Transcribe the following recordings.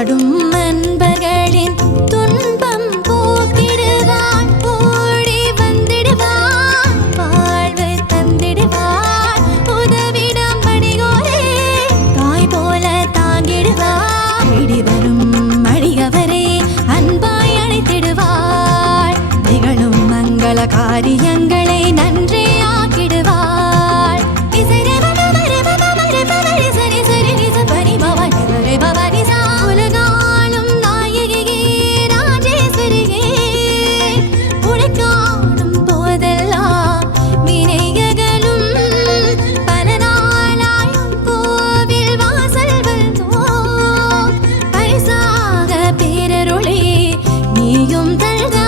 வாடும் அன்பர்களின் துன்பம் போக்கிடுவான், ஓடி வந்திடுவான், வாழ்வு தந்திடுவான், உதவிடம் அடியோரே தாய் போல தாங்கிடுவார், இடி வரும் அடியவரே அன்பாய் அழைத்திடுவாள், நிகழும் மங்கள காரியங்களை நன்றே ஆக்கிடுவாள். உலகாளும் நாயகியே ராஜேஸ்வரியே, உழைக்காடும் போதெல்லாம் வினையகலும், பல நாளாயும் கோவில் வாசல் வந்தோம், பரிசாக பேரருளே நீயும் தல்காய்.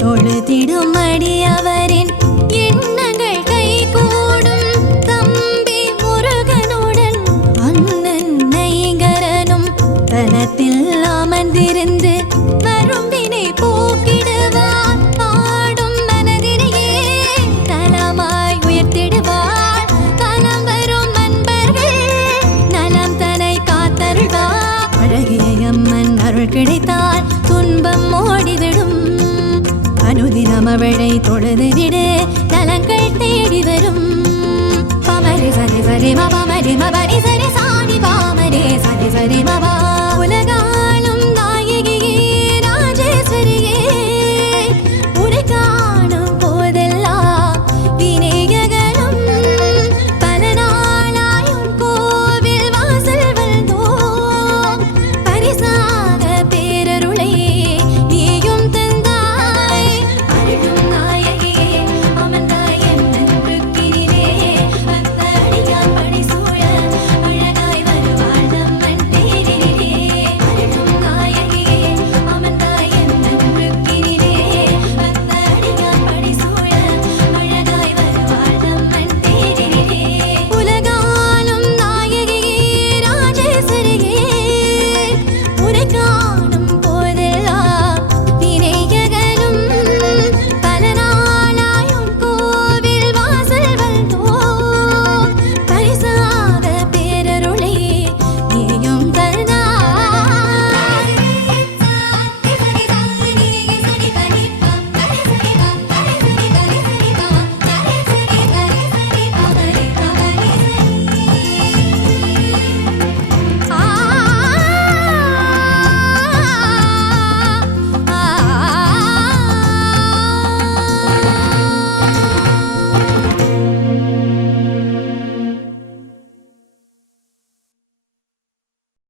தொழுதிடும் அடியவரின் எண்ணங்கள் கைகூடும், தம்பி முருகனுடன் அண்ணன் ஐங்கரனும் தலத்தில் அமர்ந்திருந்து வரும்பினை போக்கிடுவார், பாடும் மனதினையே தலமாய் உயர்த்திடுவார், தலம் வரும் அன்பர்கள் நலம் தனை காத்தருள்வார், அழகிய அம்மன் அருள் கிடைத்தால் துன்பம் ஓடிவிடும், அனுதினம் அவளை தொழுது விடு நலங்கள் தேடி வரும். பமரி சரி சரி மபமரி மபரி சரி சாணி பாமரே சரி சரி மபா